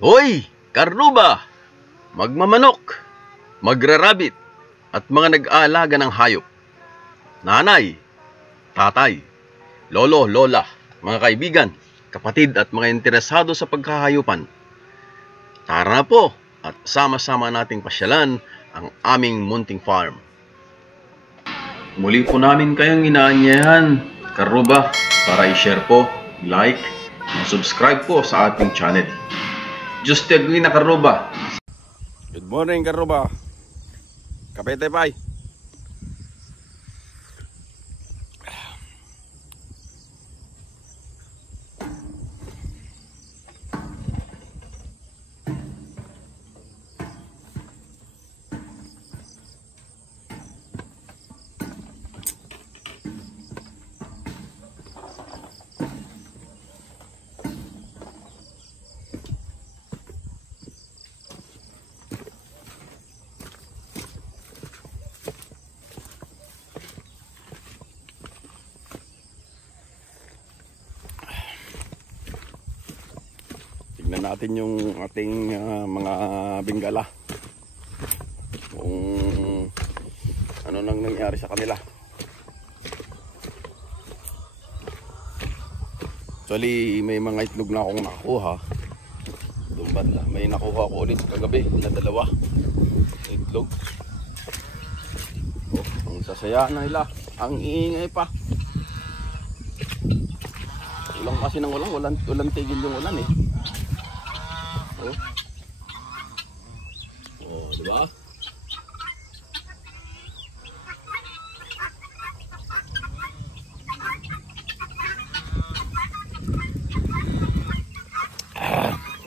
Hoy, karnuba, magmamanok, magrarabit, at mga nag-aalaga ng hayop. Nanay, tatay, lolo, lola, mga kaibigan, kapatid at mga interesado sa pagkahayupan. Tara na po at sama-sama nating pasyalan ang aming munting farm. Muli po namin kayong inaanyayahan, karuba, para i-share po, like, and subscribe po sa ating channel. Diyos teguin na karuba. Good morning karuba. Kapete bay. Tignan natin yung ating mga bingala, kung ano nang nangyari sa kanila. Actually may mga itlog na akong nakuha doon banda. May nakuha ko ulit sa kagabi na dalawa itlog. Ang sasaya na nila, ang iingay pa. Ulang kasi ng walang tigil yung ulan eh. Oh, diba?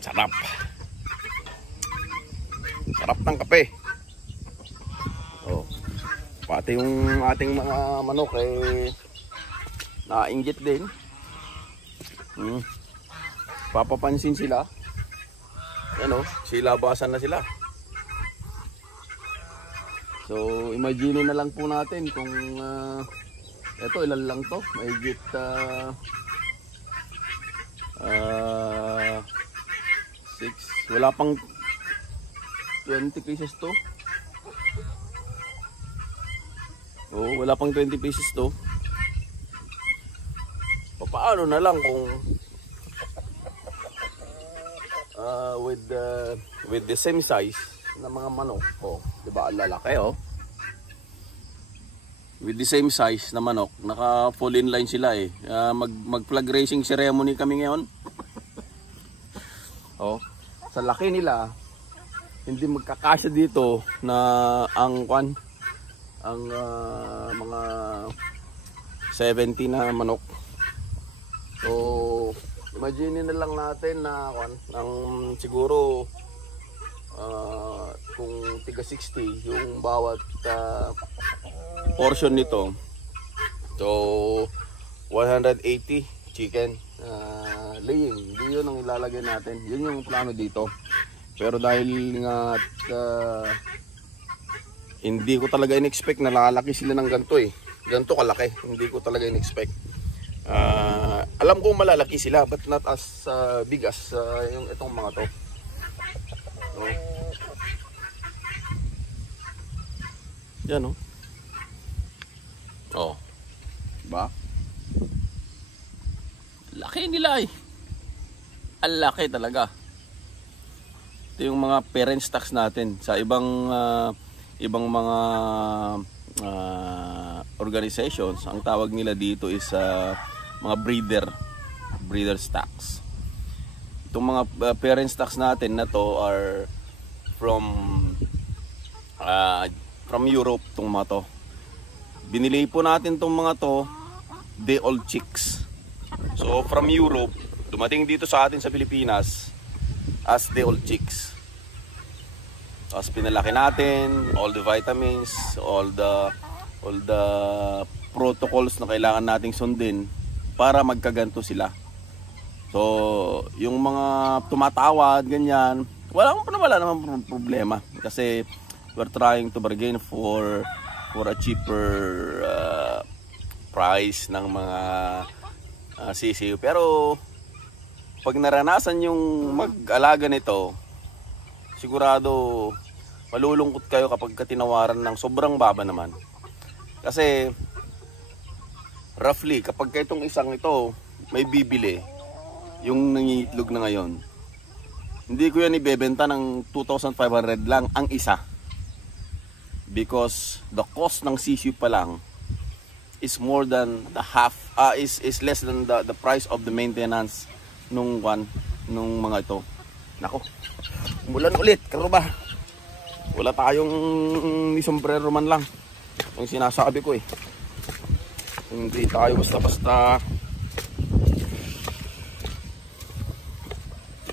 Sarap. Sarap ng kape. Oh. Pati yung ating mga manok eh nainggit din. Papapansin sila. Ano, silabasan na sila. So, imagine na lang po natin kung eto ilan lang to, mahigit 6, wala pang 20 pieces to. Oh, wala pang 20 pieces to. Paano na lang kung with the same size na mga manok, oh, 'di ba? Ang lalaki, oh. With the same size na manok, naka full in line sila eh. Mag flag racing ceremony kami ngayon. Oh, sa laki nila, hindi magkakasya dito na ang mga 70 na manok. So, imagine na lang natin na ang siguro kung tiga 60 yung bawat portion nito. So 180 chicken laying. Yun ang ilalagay natin. Yun yung plano dito. Pero dahil nga hindi ko talaga in-expect na lalaki sila ng ganito eh. Ganito kalaki. Hindi ko talaga in-expect. Alam ko malalaki sila but not as big as yung itong mga to. No? Yan oh. Oh. Diba? Laki nila eh. Ang laki talaga. Ito yung mga parent stocks natin sa ibang mga organizations. Ang tawag nila dito is mga breeder stocks. Itong mga parent stocks natin na to are from Europe, itong mga to. Binili po natin itong mga to, day old chicks. So from Europe, dumating dito sa atin sa Pilipinas as day old chicks. Tapos pinalaki natin, all the vitamins, all the protocols na kailangan nating sundin para magkaganto sila. So, yung mga tumatawad, ganyan, wala naman problema. Kasi we're trying to bargain for a cheaper price ng mga sisiyo. Pero pag naranasan yung mag-alaga nito, sigurado malulungkot kayo kapag tinawaran ng sobrang baba naman. Kasi roughly kapag itong isang ito may bibili, yung nangingitlog na ngayon, hindi ko yan ibebenta ng 2,500 lang ang isa. Because the cost ng sisyo pa lang is more than the half, is less than the price of the maintenance nung mga ito. Nako, umulan ulit, karo ba? Wala tayong ni sombrero man lang. Yung sinasabi ko eh. Hindi tayo basta-basta.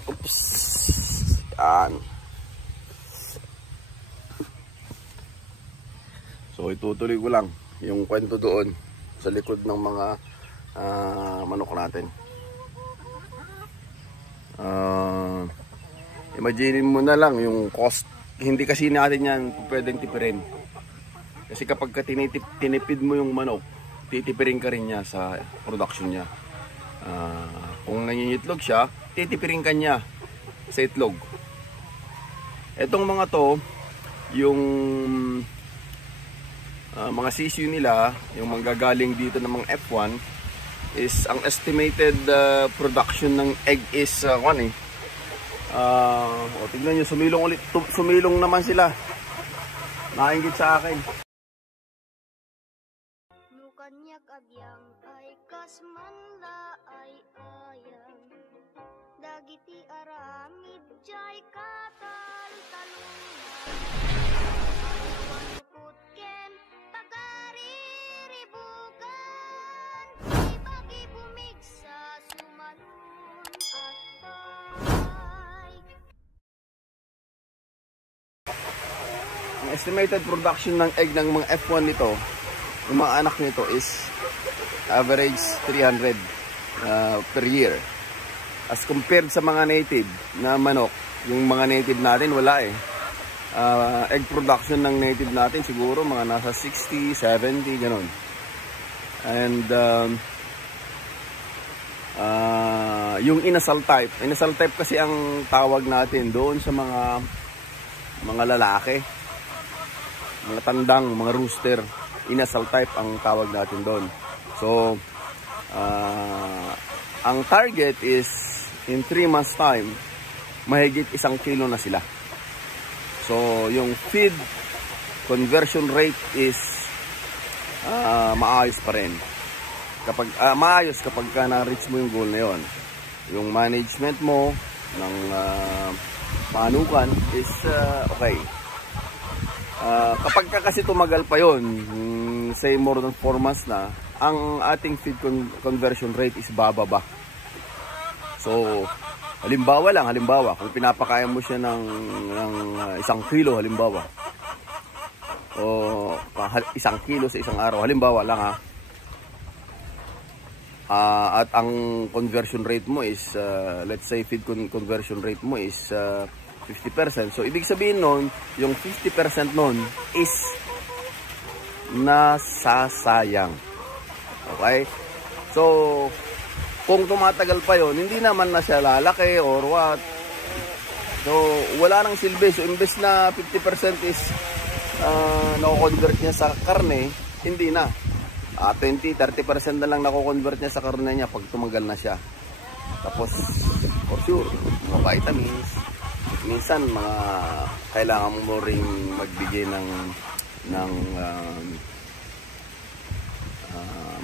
Oops. Yan. So itutuloy ko lang yung kwento doon sa likod ng mga manok natin. Imagine mo na lang yung cost. Hindi kasi natin yan pwedeng tipirin. Kasi kapag tinipid mo yung manok, titipirin ka rin niya sa production niya. Kung nangingitlog siya, titipirin ka niya sa itlog. Etong mga to, yung mga sisiyo nila, yung manggagaling dito ng mga F1, is ang estimated production ng egg is tignan nyo, sumilong ulit, sumilong naman sila. Nakaingit sa akin. Nukanyak abyang ay kasmanla ay ayang dagiti aramid jay katal talungan ay ken pagariribugan ibagi bumigsa sumalun at pay. Ang estimated production ng egg ng mga F1 nito, yung mga anak nito is average 300 per year. As compared sa mga native na manok, yung mga native natin wala eh. Egg production ng native natin siguro mga nasa 60, 70, ganun. And yung inasal type kasi ang tawag natin doon sa mga lalaki, mga tandang, mga rooster. Inasal type ang tawag natin doon. So ang target is in 3 months time mahigit 1 kilo na sila. So yung feed conversion rate is maayos pa rin. Kapag maayos kapag na-reach mo yung goal na yon. Yung management mo ng panukan is okay. Kapag kasi tumagal pa yon, say more than 4 months na, ang ating feed conversion rate is bababa. So halimbawa kung pinapakain mo siya ng 1 kilo halimbawa, o 1 kilo sa isang araw halimbawa lang at ang conversion rate mo is let's say feed conversion rate mo is 50%. So ibig sabihin nun, yung 50% nun is nasasayang. Okay? So kung tumatagal pa yon, hindi naman na siya lalaki or what. So wala nang silbi. So imbes na 50% is nako-convert niya sa karne, hindi na. 20-30% na lang nako-convert niya sa karne niya pag tumagal na siya. Tapos for sure, mga vitamins, minsan mga kailangan mo ring magbigay ng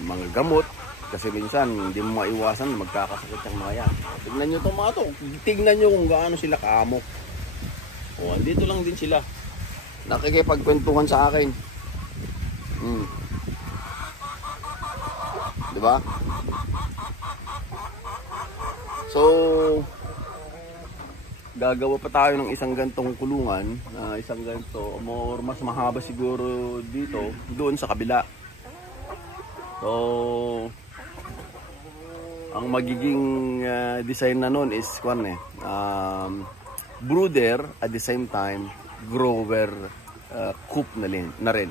mga gamot. Kasi minsan, hindi mo maiwasan, magkakasakit yung mga yan. Tignan nyo itong mga ito. Tignan nyo kung gaano sila kaamok. O, andito lang din sila. Nakikipagkwentuhan sa akin. Diba? So, gagawa pa tayo ng isang gantong kulungan. Isang ganto, or mas mahaba siguro dito, doon sa kabila. So, ang magiging design na nun is brooder at the same time grower coop na rin.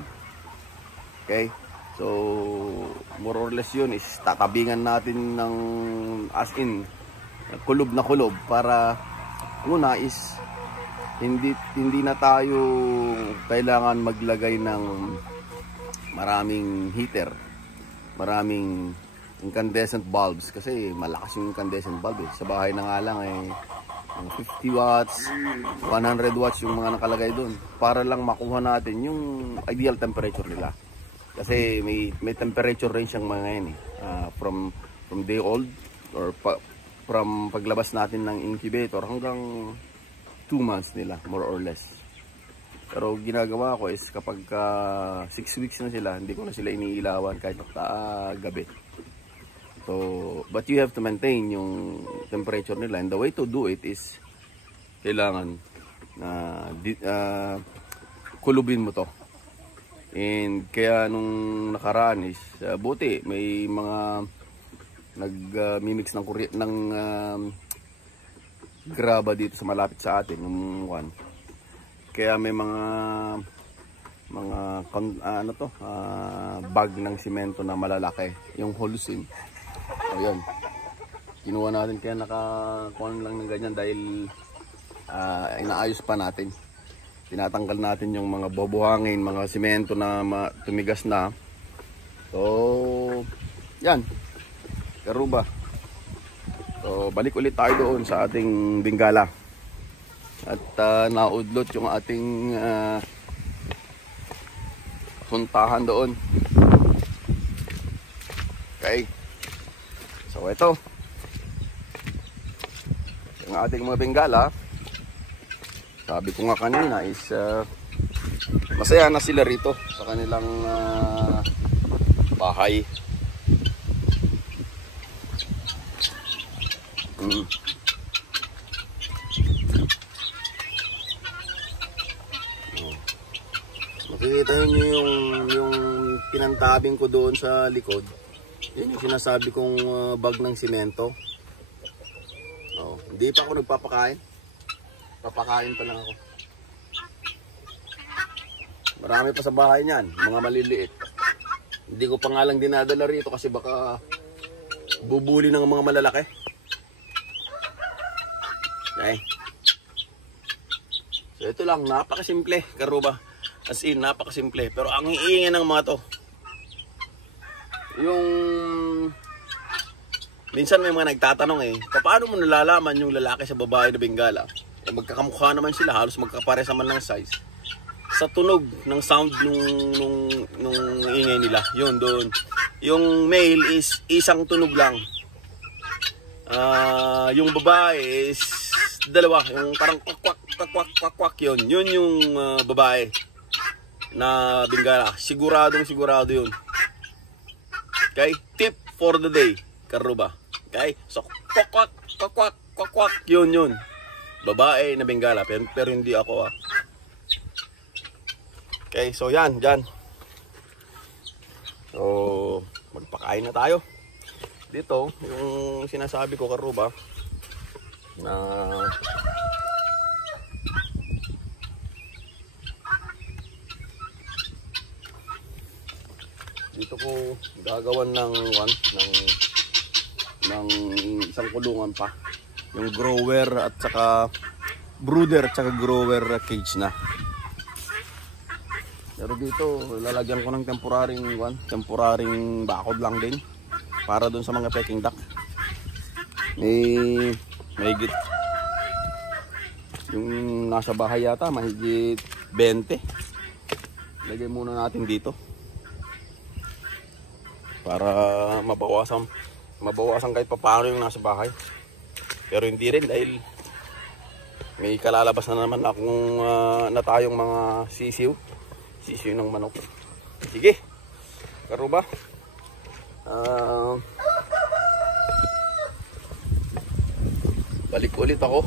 Okay? So more or less yun is tatabingan natin ng as in kulob na kulob para una is hindi na tayo kailangan maglagay ng maraming heater, maraming incandescent bulbs kasi malakas yung incandescent bulb eh. Sa bahay na nga lang eh 50 watts, 100 watts yung mga nakalagay doon para lang makuha natin yung ideal temperature nila. Kasi may temperature range yung mga yan eh. From day old or from paglabas natin ng incubator hanggang 2 months nila, more or less. Pero ginagawa ko is kapag 6 weeks na sila, hindi ko na sila iniilawan kahit gabi. So, but you have to maintain yung temperature nila, and the way to do it is kailangan kulubin mo to. And kaya nung nakaraan is buti may mga nag-mimix ng graba dito sa malapit sa atin yung one. Kaya may mga bag ng simento na malalaki, yung Holcim. Ayun. Kinuha natin kaya naka-con lang ng ganyan dahil inaayos pa natin. Tinatanggal natin yung mga bobohangin, mga simento na tumigas na. So, yan. Karuba. So, balik ulit tayo doon sa ating Bengala. At naudlot yung ating puntahan doon. Okay. So, ito. Yung ating mga Bengala. Sabi ko nga kanina is masaya na sila rito sa kanilang bahay. Makikita nyo yung pinantabing ko doon sa likod. Yun yung sinasabi kong bag ng simento. Hindi pa ako nagpapakain. Papakain pa lang ako. Marami pa sa bahay niyan, mga maliliit. Hindi ko pa nga lang dinadala rito kasi baka bubuli ng mga malalaki. Okay. So ito lang, napakasimple, karuba. As in, napakasimple. Pero ang iingay ng mga to, yung minsan may mga nagtatanong eh, paano mo nalalaman yung lalaki sa babae na Bengala? Eh, magkakamukha naman sila, halos magkapare naman ng size. Sa tunog ng sound nung ingay nila, yun doon. Yung male is isang tunog lang. Yung babae is dalawa, yung parang kwak yun. Yun yung babae na Bengala. Sigurado yun. Okay? Tip for the day, karuba. Okay? So, kwak, yun. Babae na Bengala, pero hindi ako Okay, so yan, dyan. So, magpakain na tayo. Dito, yung sinasabi ko karuba, na dito ko gagawan ng isang kulungan pa. Yung grower at saka brooder at saka grower cage na. Pero dito lalagyan ko ng temporaring bakod lang din para doon sa mga peking duck. Mahigit yung nasa bahay yata mahigit 20. Lagay muna natin dito para mabawasan kahit paano yung nasa bahay. Pero hindi rin dahil may kalalabas na naman akong na tayong mga sisiw ng manok. Sige, karuba. Balik ulit ako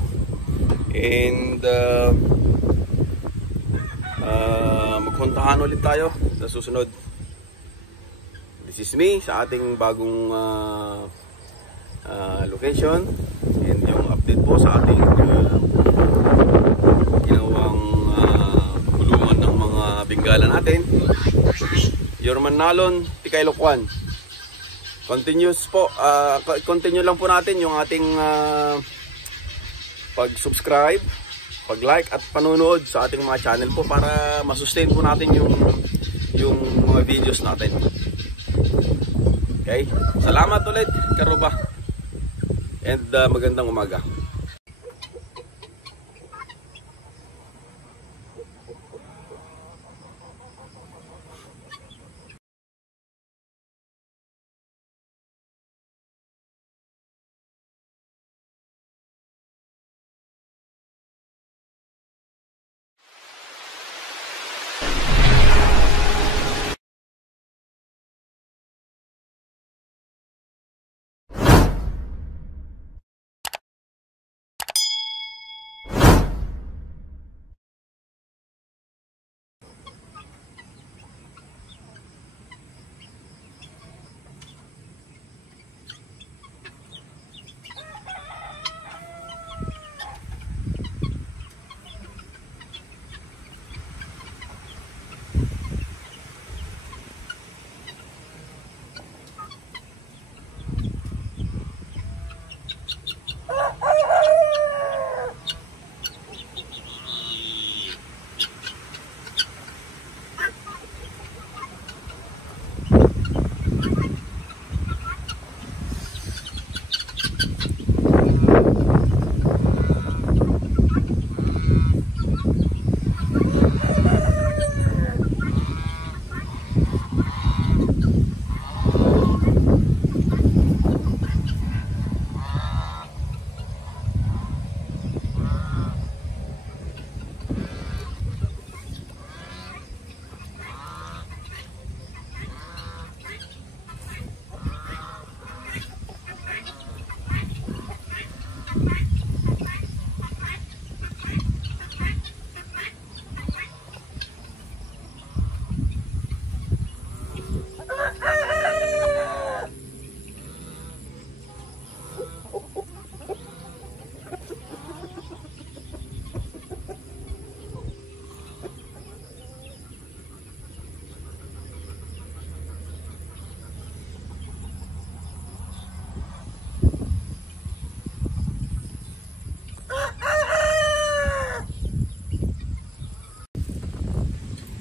and magpuntahan ulit tayo sa susunod. This is me sa ating bagong location. And yung update po sa ating ginawang kulungan ng mga Bengala natin. Your Manalon, Tikay Lokwan. Continue lang po natin yung ating pag-subscribe, pag-like at panonood sa ating mga channel po para masustain po natin yung mga videos natin. Okay? Salamat ulit, Karuba. And magandang umaga.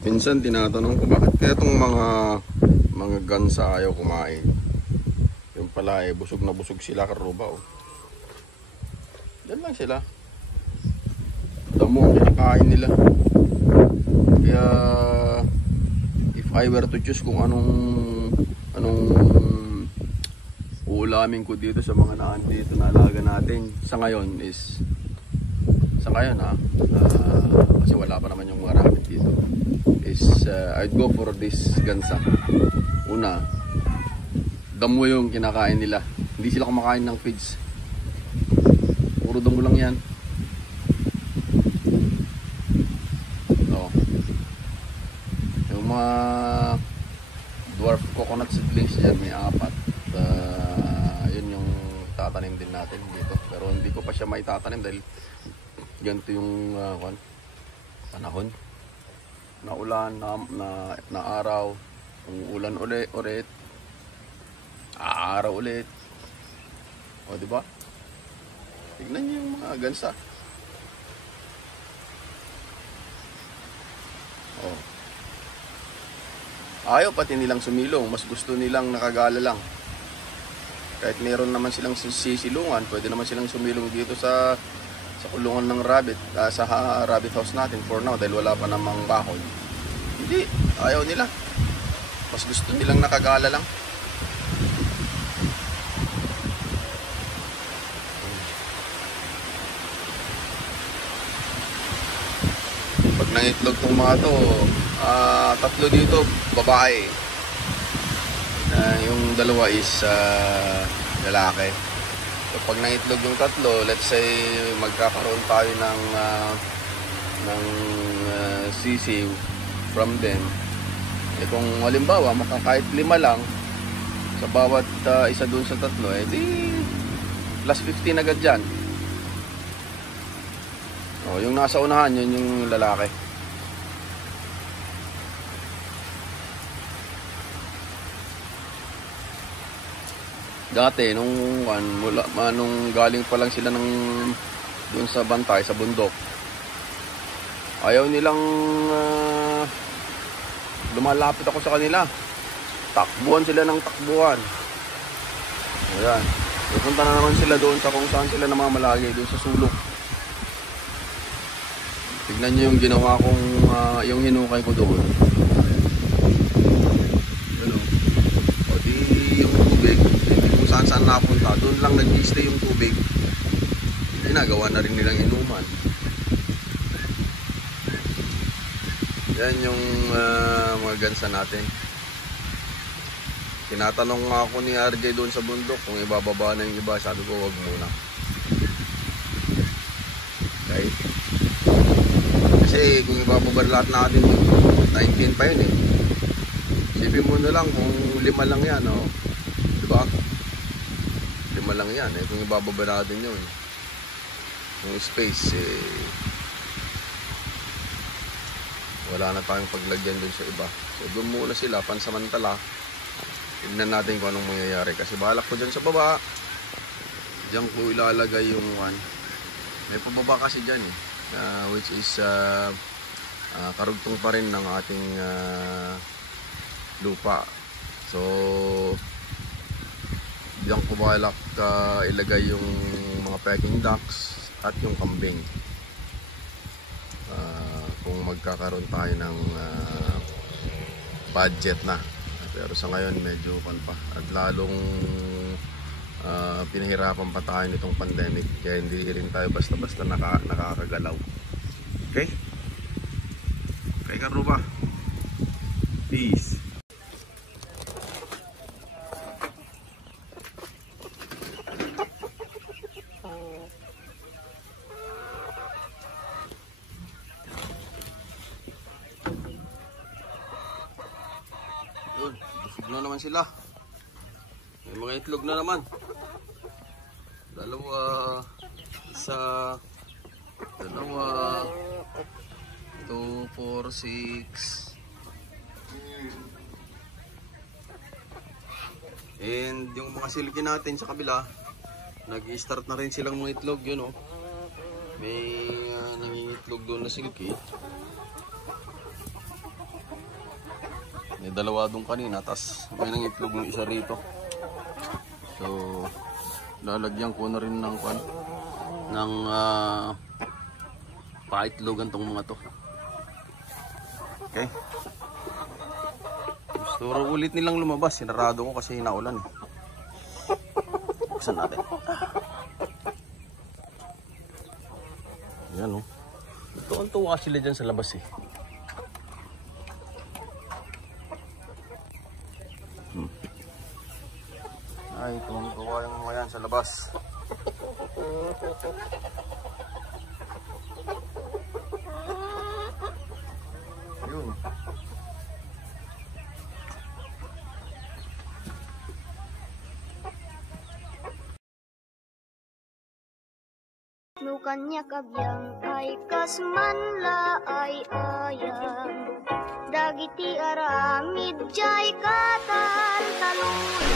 Minsan tinatanong ko bakit kaya itong mga gansa ayaw kumain. Yung pala busog na busog sila, Karuba. Oh. Diyan lang sila. Damo ang kinakain nila. Kaya if I were to choose kung anong uulamin ko dito sa mga naandito na alaga natin sa ngayon is kasi wala pa naman yung mga rabbit dito is I'd go for this gansa. Una, damo yung kinakain nila. Hindi sila kumakain ng feeds. Puro damo lang yan. No. Yung mga dwarf coconut seedlings dyan, may 4. Yun yung tatanim din natin dito. Pero hindi ko pa siya may tatanim dahil ganito yung panahon. Na ulan, na araw, ulan ulit, araw ulit. O, diba? Tignan niyo yung mga gansa. O. Ayaw pati nilang sumilong, mas gusto nilang nakagala lang. Kahit meron naman silang sisilungan, pwede naman silang sumilong dito sa kulungan ng rabbit, sa rabbit house natin for now dahil wala pa namang bahoy. Hindi, ayaw nila. Mas gusto nilang nakagala lang. Pag nangitlog tong mga to, 3 dito, babae. Yung 2 is lalaki. So, pag nangitlog yung 3, let's say magkakaroon tayo ng sisiw from them. Kung halimbawa kahit 5 lang sa bawat isa dun sa 3, di plus 15 agad dyan. Yung nasa unahan, yun yung lalaki. Dati, nung galing pa lang sila doon sa bantay, sa bundok, ayaw nilang lumalapit ako sa kanila. Takbuhan sila ng takbuhan. Ayan. Pupunta na naman sila doon sa kung saan sila namamalagi, doon sa sulok. Tignan nyo yung ginawa kong, yung hinukay ko doon. Ano? O di yung tubig, kung saan saan napunta, doon lang nag-stay yung tubig. Ginagawa na rin nilang inuman. Yan yung mga gansa natin. Tinatanong nga ako ni RJ doon sa bundok kung ibababa na yung iba. Sabi ko wag muna. Okay? Kasi kung ibababa lahat natin, 19 pa yun eh. Sipin mo na lang kung 5 lang yan, oh. Diba? 5 lang yan eh. Kung ibababa natin yun, yung space eh, wala na tayong paglagyan dun sa iba. So doon muna sila pansamantala. Tignan natin kung anong mangyayari. Kasi balak ko dyan sa baba, dyan ko ilalagay yung one. May pababa kasi dyan eh, which is karugtong pa rin ng ating lupa. So dyan ko balak ilagay yung mga peking ducks at yung kambing. Kung magkakaroon tayo ng budget na. Pero sa ngayon medyo pa at lalong pinahirapan pa tayo nitong pandemic, kaya hindi rin tayo basta-basta nakakagalaw. Okay? Okay, Karuba. Peace. Yun, busog na naman sila. May mga itlog na naman. Dalawa, isa, dalawa, 2, 4, 6. And yung mga silky natin sa kabila, nag-i-start na rin silang mga itlog, yun oh. May nangingitlog doon na silky. May dalawa doon kanina, tas may nangitlog ng isa rito. So lalagyan ko na rin ng paitlogan tong mga to. Okay. Gusto ulit nilang lumabas, sinarado ko kasi hinaulan. Buksan natin. Yan oh. Tuwan-tuwa sila dyan sa labas eh. Ay, tuwang-tuwa yung mga yan sa labas. Yun. Nukanya kabyang ay kasmanla ay ayam. Dagiti aramid jay katan talunan.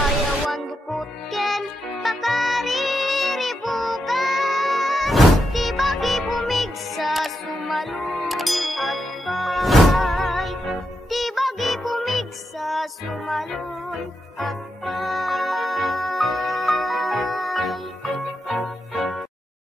Ayawan dukot ken pakariribukan. Tibagi bumig sa sumalun at pay. Tibagi bumig sa sumalun at